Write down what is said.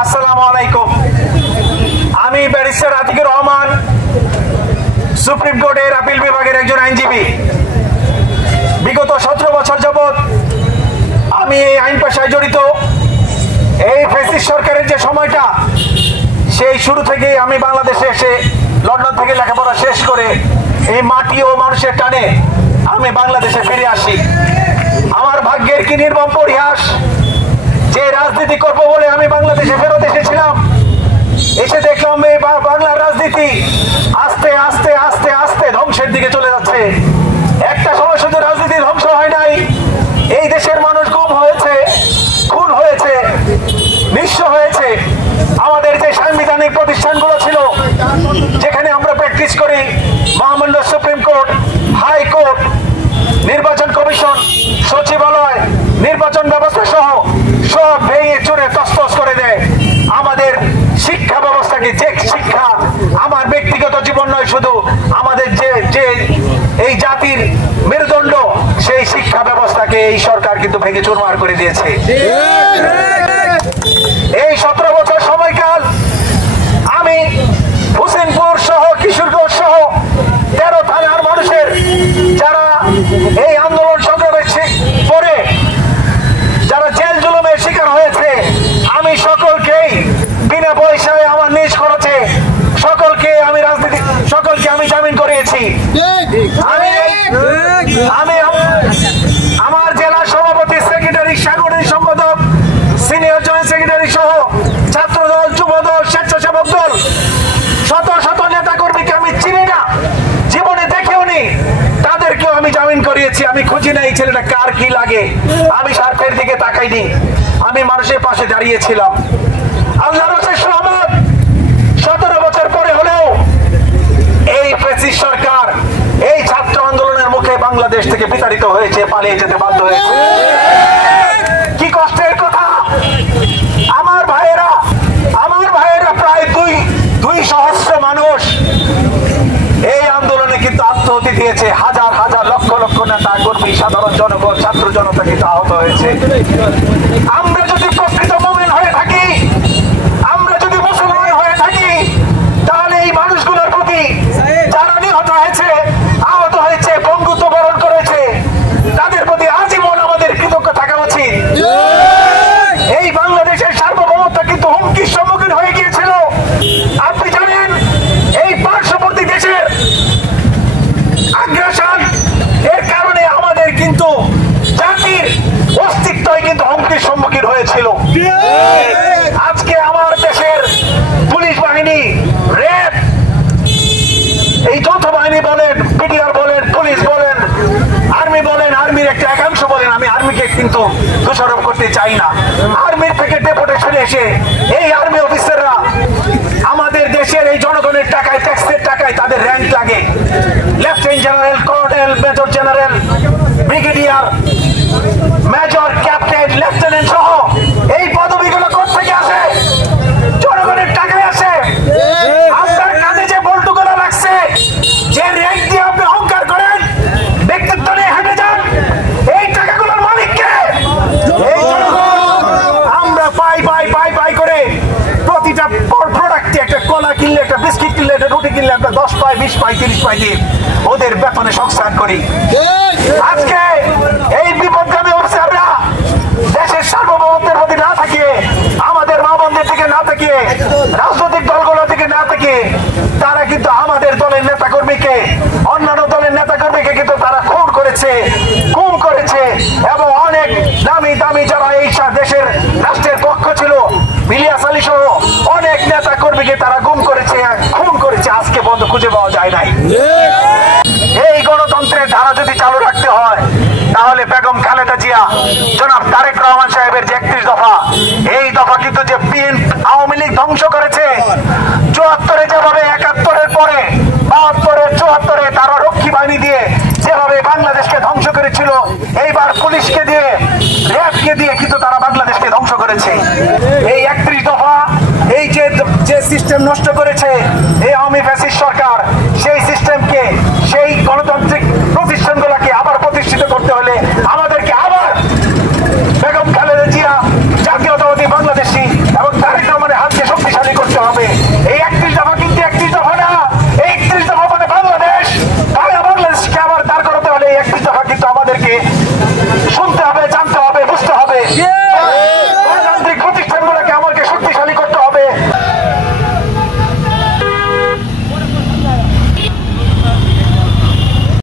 আসসালামু আলাইকুম। আমি ব্যারিস্টার আতিকুর রহমান, সুপ্রিম কোর্টের আপিল বিভাগের একজন আইনজীবী। বিগত 17 বছর যাবৎ আমি এই আইন পেশায় জড়িত। এই ফ্যাসিস্ট সরকারের যে সময়টা, সেই শুরু থেকেই আমি বাংলাদেশে এসে লন্ডন থেকে লেখাপড়া শেষ করে এই মাটি ও মানুষের টানে আমি বাংলাদেশে ফিরে আসি। আমার ভাগ্যের কি নির্মম পরিহাস যে রাজনীতি করবো বলে আমি বাংলাদেশে ফেরত এসেছিলাম, এসে দেখলাম এই বাংলার রাজনীতি আস্তে আস্তে আস্তে আস্তে ধ্বংসের দিকে চলে যাচ্ছে। একটা সময় শুধু রাজনীতি ধ্বংস হয় নাই, এই দেশের মানুষ গুম হয়েছে, খুন হয়েছে, নিঃস্ব হয়েছে। আমাদের যে সাংবিধানিক প্রতিষ্ঠানগুলো ছিল, যেখানে আমরা প্র্যাকটিস করি, মহামান্য সুপ্রিম কোর্ট, হাইকোর্ট, নির্বাচন কমিশন, সচিবালয়, নির্বাচন ব্যবস্থা সহ সব ভেঙে চুরে তছতছ করে দেয়। আমাদের শিক্ষা ব্যবস্থাকে, যে শিক্ষা আমার ব্যক্তিগত জীবন নয়, শুধু আমাদের যে এই জাতির মেরুদণ্ড, সেই শিক্ষা ব্যবস্থাকে এই সরকার কিন্তু ভেঙে চুরমার করে দিয়েছে। এই 17 বছর সময়কাল আমি হোসেনপুর সহ কিশোরগঞ্জ সহ 13 থানার মানুষের যারা এই আন্দোলন সংগ্রামের পরে যারা জেল জুলুমের শিকার হয়েছে, আমি সকলকেই বিনা পয়সায় আমার নিজ খরচে সকলকে আমি জামিন করিয়েছি। আমি আমার জেলা সভাপতি, সেক্রেটারি, সাংগঠনিক সম্পাদক, সিনিয়র জয়েন্ট সেক্রেটারি সহ ছাত্রদল, যুবদল, স্বেচ্ছাসেবক দল, শত শত নেতা কর্মীকে আমি চিনি না, জীবনে দেখেও নি, তাদেরকেও আমি জামিন করিয়েছি। আমি খুঁজি না এই ছেলেটা কার কি লাগে, আমি স্বার্থের দিকে তাকাইনি, আমি মানুষের পাশে দাঁড়িয়েছিলাম। আল্লাহর অশেষ রহমত, 17 বছর পরে হলেও এই ফ্যাসিস্ট সরকার এই ছাত্র আন্দোলনের মুখে বাংলাদেশ থেকে বিতাড়িত হয়েছে, পালিয়ে যেতে বাধ্য হয়েছে। কি কষ্টের কথা! আমার ভাইয়েরা প্রায় দুই সহস্র মানুষ এই আন্দোলনে কিন্তু আত্মহত্যা দিয়েছে। হাজার হাজার লক্ষ লক্ষ নেতা কর্মী, সাধারণ জনগণ, ছাত্র জনতা কিন্তু আহত হয়েছে। আমরা যদি প্রকৃত মুমিন হয়ে থাকি, আমরা যদি মুসলমান হয়ে থাকি, তাহলে এই মানুষগুলোর প্রতি যারা নিহত হয়েছে, আহত হয়েছে, বঙ্গুত্ব বরণ করেছে, তাদের প্রতি আজীবন আমাদের কৃতজ্ঞ থাকা উচিত। এই বাংলাদেশের সার্বভৌমত্ব কিন্তু হুমকির সম্মুখীন হয়ে গিয়েছিল। আপনি জানেন, এই পার্শ্ববর্তী দেশের আগ্রাসন এর কারণে আমাদের কিন্তু জাতির অস্তিত্বই কিন্তু হুমকির সম্মুখীন হয়েছিল। আজকে আমার দেশের পুলিশ বাহিনী, র্যাব, এই যৌথ বাহিনী বলেন, পিডিআর বলেন, পুলিশ বলেন, আর্মি বলেন, আর্মির একটা একাংশ বলেন, আমি আর্মিকে কিন্তু দোষারোপ করতে চাই না। আর্মির থেকে ডেপুটেশনে এসে এই আর্মি অফিসাররা আমাদের দেশের এই জনগণের টাকায়, ট্যাক্সের টাকায় তাদের র্যাঙ্ক লাগে। Lieutenant general, colonel, major general, brigadier, major, captain, lieutenant সহ এই পদবিগুলো কোথেকে আসে? জনগণের টাকায় আসে। আপনার কাঁধে যে বল্টুগুলো লাগছে, যে র্যাঙ্ক দিয়ে আপনি অহংকার করেন, ব্যক্তিত্ব নিয়ে হেঁটে যান, এই টাকাগুলোর মালিক কে? এই জনগণ। আমরা পাই করে প্রতিটা প্রোডাক্টে, একটা কলা কিনলে, একটা বিস্কিট কিনলে, একটা রুটি কিনলে আমরা 10 পাই, 20 পাই, 30 পাই দিয়ে ওদের বেতনে সংস্থান করি। আজকে এই বিপদগামী অফিসাররা দেশের সার্বভৌমত্বের প্রতি না থাকিয়ে, আমাদের মা বোনদের দিকে না তাকিয়ে, রাজনৈতিক দলগুলোর দিকে না তাকিয়ে, তারা কিন্তু আমাদের দলের নেতা কর্মীকে, অন্যান্য দলের নেতা কর্মীকে কিন্তু তারা খুন করেছে, গুম করেছে, এবং অনেক দামি দামি যারা এই দেশের রাষ্ট্রের পক্ষ ছিল, ইলিয়াস আলী সহ অনেক নেতা কর্মীকে তারা গুম করেছে, খুন করেছে, আজকে পর্যন্ত খুঁজে পাওয়া যায় নাই। এই গণতন্ত্রের ধারা যদি চালু রাখতে হয়, তাহলে বেগম খালেদা জিয়া, জনাব তারেক রহমান সাহেবের যে 31 দফা, এই দফা কিন্তু যে আওয়ামী লীগ ধ্বংস করেছে, 74-এ যেভাবে, 71-এর পরে, 72-এ, 74-এ তারা রক্ষী বাহিনী দিয়ে যেভাবে বাংলাদেশকে ধ্বংস করেছিল, এইবার পুলিশকে দিয়ে, র্যাবকে দিয়ে কিন্তু তারা বাংলাদেশকে ধ্বংস করেছে। এই 31 দফা, এই যে সিস্টেম নষ্ট করে